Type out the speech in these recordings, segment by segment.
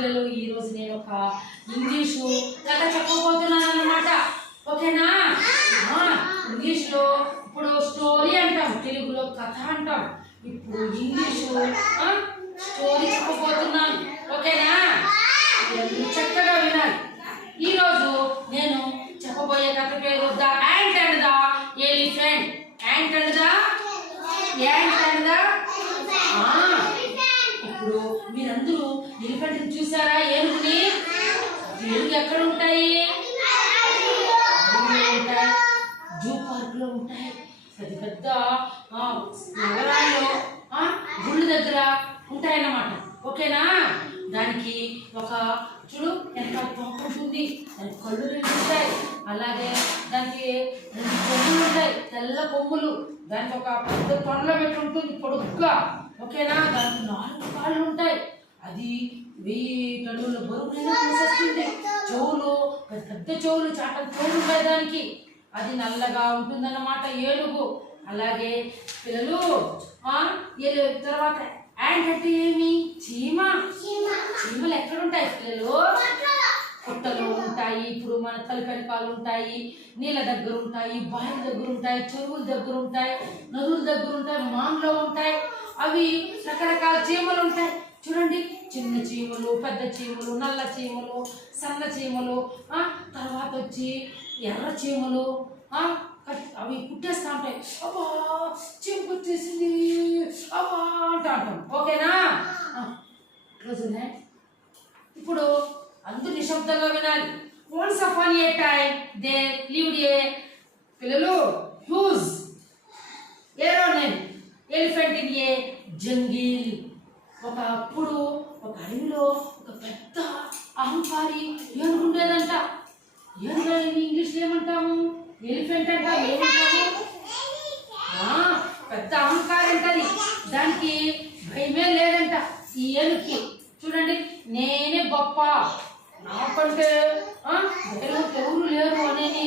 పిల్లలు ఈరోజు నేను ఒక ఇంగ్లీషు కథ చెప్పబోతున్నాను అన్నమాట. ఓకేనా? ఇంగ్లీష్లో ఇప్పుడు స్టోరీ అంటాం, తెలుగులో కథ అంటాం. ఇప్పుడు ఇంగ్లీషు స్టోరీ చెప్పబోతున్నాను. ఓకేనా? చక్కగా వినాలి. ఈరోజు నేను చెప్పబోయే కథ పేరు the ant and the elephant. Ant and the ఇప్పుడు మీరందరూ ఎలిఫెంట్ చూసారా? ఏనుగుని. ఏనుగు ఎక్కడ ఉంటాయి? జూ పార్క్ లో ఉంటాయి. పెద్ద పెద్ద నగరాల్లో గుళ్ళు దగ్గర ఉంటాయన్నమాట. ఓకేనా? దానికి ఒక చూడు ఎంత తొక్క ఉంటుంది, దానికి కళ్ళు రెండు ఉంటాయి, అలాగే దానికి రెండు కొమ్ములు ఉంటాయి, తెల్ల కొమ్ములు. దానికి ఒక పెద్ద తొండలో పెట్టి ఉంటుంది పొడుగ్గా. ఓకేనా? దానికి 4 కాళ్ళు ఉంటాయి. అది 1000 టన్నుల బరువునైనా మోసేస్తుంది. చెవులు పెద్ద పెద్ద చెవులు, చాటల చెవులు ఉంటాయి దానికి. అది నల్లగా ఉంటుందన్నమాట ఏనుగు. అలాగే పిల్లలు తర్వాత యాంట్ అంటే ఏమి? చీమ. చీమలు ఎక్కడ ఉంటాయి పిల్లలు? పుట్టలు ఉంటాయి. ఇప్పుడు మన తలపెనకాలు ఉంటాయి, నీళ్ళ దగ్గర ఉంటాయి, బావిల దగ్గర ఉంటాయి, చెరువుల దగ్గర ఉంటాయి, నదుల దగ్గర ఉంటాయి, మాన్లో ఉంటాయి. అవి రకరకాల చీమలు ఉంటాయి. చూడండి, చిన్న చీమలు, పెద్ద చీమలు, నల్ల చీమలు, సన్న చీమలు, తర్వాత వచ్చి ఎర్ర చీమలు. అవి కుట్టేస్తా ఉంటాయి. అబ్బా చీమ కుట్టేసింది అబ్బా అంటాం. ఓకేనా? రోజునే ఇప్పుడు అందరూ నిశ్శబ్దంగా వినాలి. Once upon a time there lived a పిల్లలు హ్యూజ్ ఏరోనేమ్ ఎలిఫెంట్ ఇన్ ఏ జంగిల్. ఒకప్పుడు ఒక అడవిలో ఒక పెద్ద అహంకారి ఏనుగు ఉండేదంట. ఏనుగు ఇంగ్లీష్లో ఏమంటాము? ఎలిఫెంట్ అంటాం. ఏమంటాము? పెద్ద అహంకారి అంటది. దానికి భయమే లేదంట ఈ ఏనుగుకి. చూడండి, నేనే గొప్ప, నాకంటే ఎవరు లేరు అనేది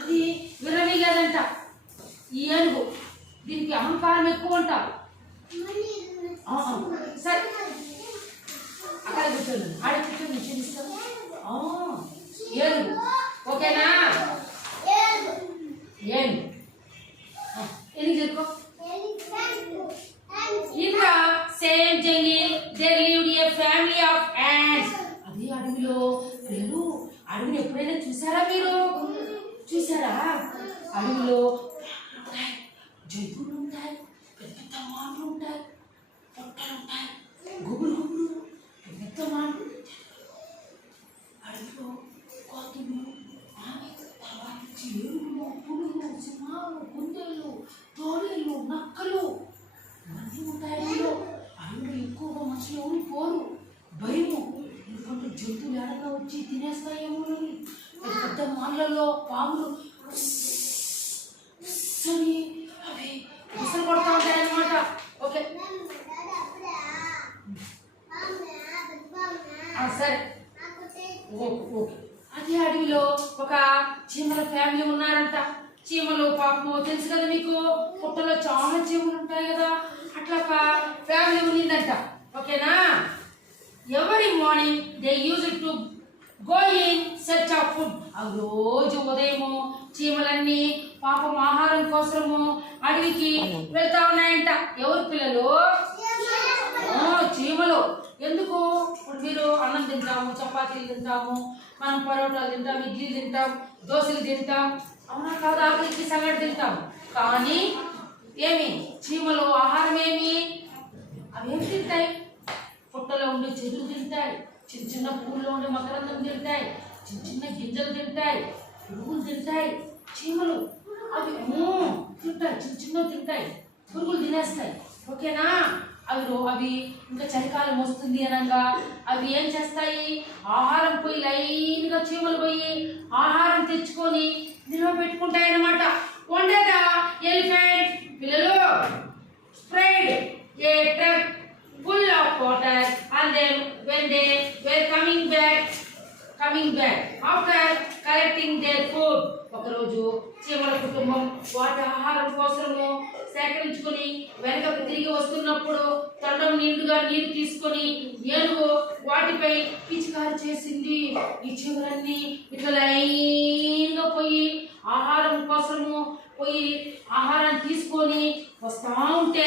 అది విరవీగదంట ఈ ఏనుగు. దీనికి అహంకారం ఎక్కువ అంట. సరే అక్కడ కూర్చోండి, ఆడ కూర్చొని చూపిస్తాం. ఏనుగు. ఓకేనా? ఏనుగు ఎందుకు చెప్పుకో. In the same jungle there lived a family of ants. అది అడవిలో పిల్లలు, అడవిని ఎప్పుడైనా చూసారా మీరు? చూసారా? అడవిలో ఉంటాయి, జంతువులు ఉంటాయి, పెద్ద పెద్ద మాటలు ఉంటాయి, పొట్టలు ఉంటాయి, గుబులు గుబులు పెద్ద మాటలు. అడవిలో కోతులు, తర్వాత ఏనుగులు, పులులు, సింహాలు, కుందేళ్ళు, తోడేళ్ళు, నక్కలు అన్నీ ఉంటాయి. అడవిలో ఎక్కువగా మనుషులు ఎవరు పోరు. భయము, ఎందుకంటే జంతువులు ఎడగా వచ్చి తినేస్తాయేమో అని. పెద్ద పెద్ద మాటలలో పాములు అని అవి విసలు కొడతా ఉంటాయి అన్నమాట. ఓకే సరే ఓకే. అదే అడవిలో ఒక చీమల ఫ్యామిలీ ఉన్నారంట. చీమలు పాపము తెలుసు కదా మీకు, పుట్టలో చాలా చీమలు ఉంటాయి కదా, అట్లా ఒక ఫ్యామిలీ ఉండిందంట. ఓకేనా? Every morning they use to go in search of food. అవి రోజు ఉదయము చీమలన్నీ పాపం ఆహారం కోసము అడవికి వెళ్తా ఉన్నాయంట. ఎవరు పిల్లలు? చీమలు. ఎందుకు? ఇప్పుడు మీరు అన్నం తింటాము, చపాతీలు తింటాము, మనం పరోటాలు తింటాం, ఇడ్లీలు తింటాం, దోశలు తింటాం, అవునా కాదు? ఆకలికి సంగటి తింటాం. కానీ ఏమి చీమలు ఆహారం ఏమి? అవి ఏమి తింటాయి? పుట్టలో ఉండే చెట్లు తింటాయి, చిన్న చిన్న పువ్వుల్లో ఉండే మకరందం తింటాయి, చిన్న చిన్న గింజలు తింటాయి, పురుగులు తింటాయి. చీమలు అవి తింటాయి, చిన్న చిన్నవి తింటాయి, పురుగులు తినేస్తాయి. ఓకేనా? అవి ఇంకా చలికాలం వస్తుంది అనగా అవి ఏం చేస్తాయి? ఆహారం పోయి లైన్గా చీమలు పోయి ఆహారం తెచ్చుకొని నిల్వ పెట్టుకుంటాయి అన్నమాట. One day the elephant పిల్లలు sprayed a truck full of water and then when they were coming back after collecting their food. ఒకరోజు చీమల కుటుంబం వాటి ఆహారం కోసము సేకరించుకొని వెనకకు తిరిగి వస్తున్నప్పుడు తొండం నిండుగా నీరు తీసుకొని ఏనుగు వాటి వాటిపై పిచికారి చేసింది. ఈ చీమలన్నీ ఇట్లా లైన్గా పోయి ఆహారం కోసము పోయి ఆహారాన్ని తీసుకొని వస్తా ఉంటే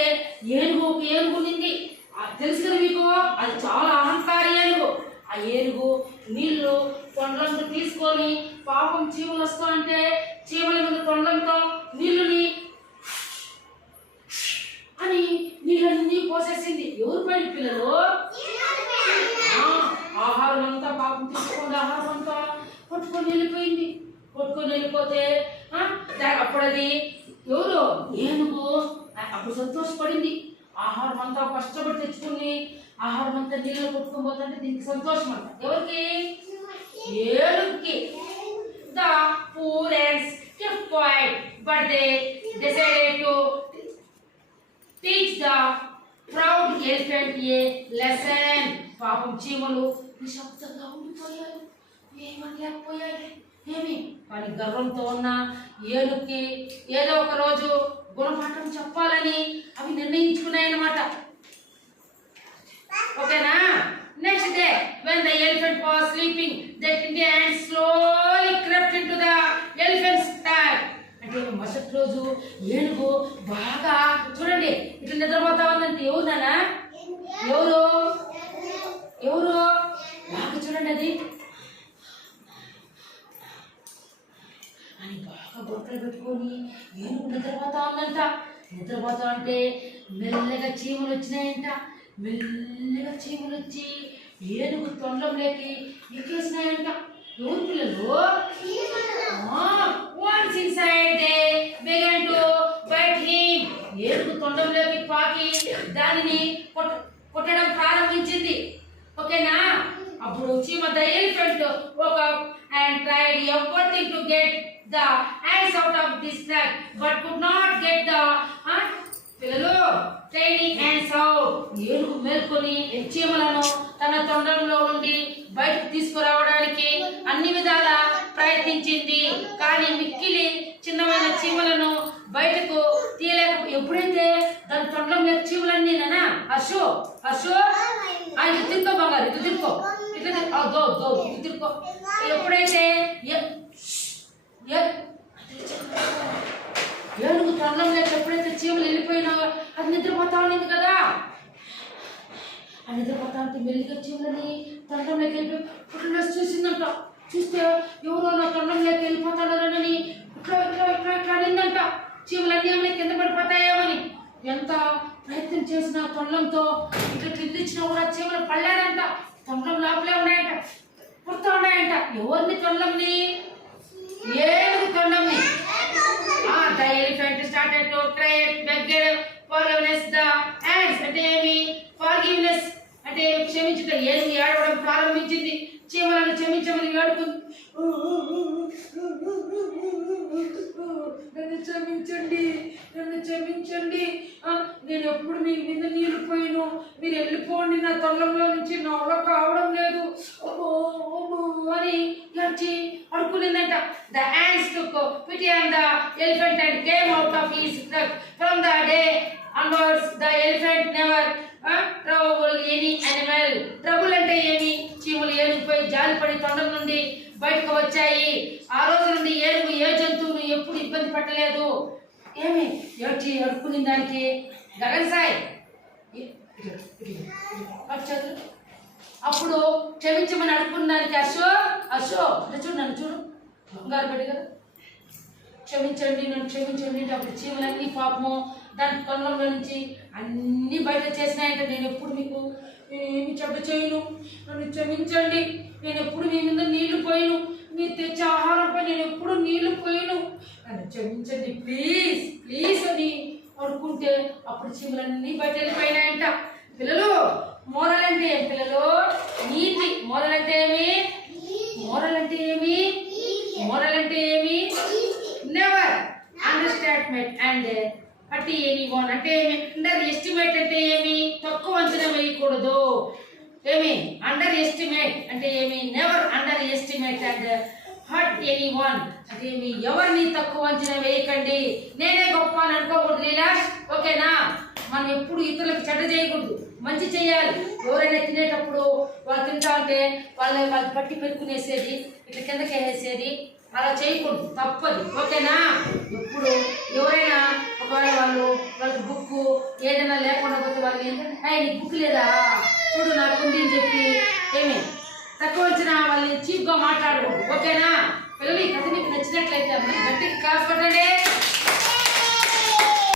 ఏనుగు నింది. తెలుసు కదా మీకు, అది చాలా అహంకారి ఏనుగు. ఆ ఏనుగు నీళ్లు తొండలంతో తీసుకొని పాపం చీమలు వస్తా అంటే చీమల మీద తొండలంతో నీళ్ళని అని నీళ్ళన్నీ పోసేసింది. ఎవరు పైన పిల్లలు? ఆహారం అంతా పాపం తీసుకొని ఆహారం అంతా కొట్టుకొని వెళ్ళిపోయింది. కొట్టుకొని వెళ్ళిపోతే అప్పుడు అది ఎవరు? ఏనుగు. అప్పుడు సంతోషపడింది. ఆహారం అంతా కష్టపడి తెచ్చుకుని ఆహారం అంతా నీళ్ళు కొట్టుకొని పోతుంటే దీనికి సంతోషం అంట. ఎవరికి? ఏనుగుకి. The poor ants kept quiet, but they decided to teach the proud elephant a lesson. పాపం చీమలు నిశ్శబ్దంగా ఉండిపోయారు, ఏమనలేకపోయాయి. కానీ గర్వంతో ఉన్న ఏనుగుకి ఏదో ఒక రోజు గుణపాఠం చెప్పాలని అవి నిర్ణయించుకున్నాయన్నమాట. ఓకేనా? Next day when the elephant was sleeping, the ants slowly crept into the elephant's stomach. అంటే మరుసటి రోజు ఏనుగు బాగా చూడండి ఇట్లా నిద్రపోతా ఉందంటే ఎవరు నాన్న? ఎవరు బాగా చూడండి అది అని బాగా బొట్టలు పెట్టుకొని ఏనుగు నిద్రపోతా ఉందంట. నిద్రపోతా అంటే మెల్లగా చీమలు వచ్చినాయంట. మెల్లగా చీమలు వచ్చి ఏనుగు తొండంలోకి ఎక్కేసినాయంట. ఎవరు పిల్లలు? Once inside they began to bite him. ఏనుగు తొండంలోకి పాకి దానిని కొట్టడం ప్రారంభించింది. ఓకేనా? అప్పుడు చీమ the elephant woke up and tried everything to get the ants out of this trap, but could not get the పిల్లలు tiny ants out. ఏనుగు మేల్కొని చీమలను తన తొండంలో నుండి బయటకు తీసుకురావడానికి అన్ని విధాల ప్రయత్నించింది. కానీ మిక్కిలి చిన్నమైన చీమలను బయటకు తీయలేక ఎప్పుడైతే దాని తొండంలో చీమలన్నీ నానా అశో ఆయన తిరుకో బంగారు ఇటు తిరుకో ఇట్లా తిరుకో ఎప్పుడైతే ఏనుగు తొండంలో ఎప్పుడైతే చీమలు వెళ్ళిపోయినావో అది నిద్రపోతా ఉంది కదా. ఆ నిద్రపోతా ఉంటే మెల్లిగా చీమలని తొండంలోకి వెళ్ళిపోయి పుట్టిన చూసిందంట. చూస్తే ఎవరో నా తొండంలోకి వెళ్ళిపోతాడని ఇట్లా అనిందంట. చీమలన్నీ ఏమైనా కింద పడిపోతాయేమని ఎంత ప్రయత్నం చేసిన తొండంతో ఇట్లా కిందిచ్చినా కూడా చీమలు పడలేదంట. తొండం లోపలే ఉన్నాయంట, పుడుతూ ఉన్నాయంట. ఎవరిని తొండంని? ఏనుగు తొండంని. The elephant started to cry, begged forgiveness. The ants అంటే ఏమి? Forgiveness అంటే క్షమించుట. ఏనుగు ఏడవడం ప్రారంభించింది. చీమలను క్షమించమని వేడుకుంది. నన్ను క్షమించండి, నేను ఎప్పుడు మీ మీద నీళ్ళు పోయిను, మీరు వెళ్ళిపోండి, నా తొండంలో నుంచి నా వల్ల కావడం లేదు అని ఏడ్చి అడుక్కునిందంట. The ants took pity on the elephant and came out of his trap. From the day onwards, the elephant never trouble any animal. Trouble అంటే ఏమి? చీమలు ఏనుగుపై జాలిపడి తొండం నుండి బయటకు వచ్చాయి. ఆ రోజు నుండి ఏనుగు ఏ జంతువును ఎప్పుడు ఇబ్బంది పెట్టలేదు. ఏమి ఏడ్చి అడుక్కుని దానికి గగన్ సాయి అప్పుడు క్షమించమని అడుక్కున్న దానికి అశో చూడు నన్ను చూడు బంగారు పడి కదా, క్షమించండి నన్ను క్షమించండి. అప్పుడు చీమలన్నీ పాపము దాని తొండంలో నుంచి అన్నీ బయట చేసినాయంటే నేను ఎప్పుడు మీకు ఏమి చెడ్డ చేయను, నన్ను క్షమించండి, నేను ఎప్పుడు మీ మీద నీళ్లు పోయిను, మీరు తెచ్చే ఆహారంపై నేను ఎప్పుడు నీళ్లు పోయిను, నన్ను క్షమించండి ప్లీజ్ ప్లీజ్ అని అనుకుంటే అప్పుడు చీమలన్నీ బయట వెళ్ళిపోయినాయంట. పిల్లలు మోరల్ అంటే ఏం పిల్లలు? నీతి. మోరల్ అంటే ఏమి? మోరల్ అంటే ఏమి? మోరల్ అంటే ఏమి? నెవర్ అండర్స్టాండ్మెంట్ అండ్ అట్టి ఎనీవన్ అంటే ఏమి? అండర్ ఎస్టిమేట్ అంటే ఏమి? తక్కువ అంచనా వేయకూడదు. ఏమి? అండర్ ఎస్టిమేట్ అంటే ఏమి? Never under estimate and hurt anyone అంటే ఏమి? ఎవరిని తక్కువ అంచనా వేయకండి. నేనే గొప్ప అని అనుకోకూడదు లీలాష్. ఓకేనా? మనం ఎప్పుడు ఇతరులకు చెడ్డ చేయకూడదు, మంచి చేయాలి. ఎవరైనా తినేటప్పుడు వాళ్ళు తింటా ఉంటే వాళ్ళు పట్టి పెట్టుకునేసేది, ఇట్లా కిందకి వేసేది అలా చేయకూడదు, తప్పదు. ఓకేనా? ఎప్పుడు ఎవరైనా ఒకవేళ వాళ్ళకి బుక్ ఏదైనా లేకుండా పోతే వాళ్ళు ఏంటంటే నీకు బుక్ లేదా, చూడు నాకు ఉంది అని చెప్పి ఏమి తక్కువ వచ్చిన వాళ్ళని చీప్గా మాట్లాడకూడదు. ఓకేనా పిల్లలు? ఈ కథ మీకు నచ్చినట్లయితే గట్టిగా క్లాస్ పట్టండి.